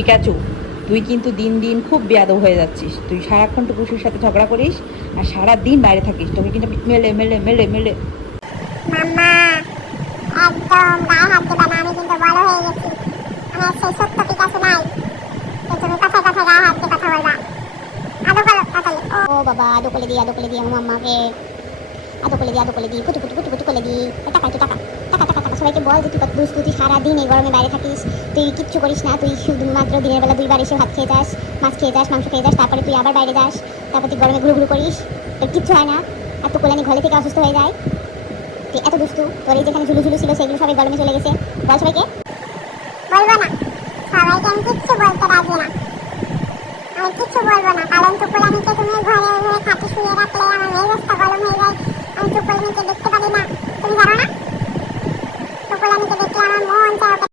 Pikachu, তুই কিন্তু দিন দিন খুব বেয়াদব হয়ে যাচ্ছিস। তুই সারাক্ষণ টুকুসির সাথে ঝগড়া করিস আর সারা দিন বাইরে থাকিস, তোকে কিন্তু মেলে মেলে মেলে মেলে। মাম্মা একদম গায়ে হাত দেবা না, আমি কিন্তু বড় হয়ে গেছি। আমি আর সেই ছোট্ট পিকাচু নাই যে তুমি কথায় কথায় গায়ে হাত দিয়ে কথা বলবা। আদো করো তাহলে। ও বাবা, আদো করে দি আমার মাম্মাকে। আদো করে দি কুটু কুটু কুটু কুটু করে দি। টাকা একটু টাকা টাকা টাকা টাকা। সবাইকে বল যে তুই কত দুষ্টু, তুই সারাদিন এই গরমে বাইরে থাকিস, তুই কিচ্ছু করিস না, তুই শুধুমাত্র দিনের বেলা 2বার এসে ভাত খেয়ে যাস, মাছ খেয়ে যাস, মাংস খেয়ে যাস, তারপরে তুই আবার বাইরে যাস, তারপর তুই গরমে ঘুরু ঘুরু করিস, তোর কিচ্ছু হয় না। আর তো কোলানি ঘরে থেকে অসুস্থ হয়ে যায়। তুই এত দুষ্টু, তোর এই যেখানে ঝুলু ঝুলু ছিল সেগুলো সবাই গরমে চলে গেছে। বল সবাইকে। বলবো না, সবাইকে আমি কিচ্ছু বলতে রাজি না। আমি কিচ্ছু বলবো না, কারণ টুকুলানিকে তুমি ঘরে খাটে শুয়ে রাখলে আমার মেজাজটা গরম হয়ে যায়। আমি টুকুলানিকে দেখতে পারি না, তুমি জানো না? টুকুলানিকে দেখলে আমার মন চায় ওকে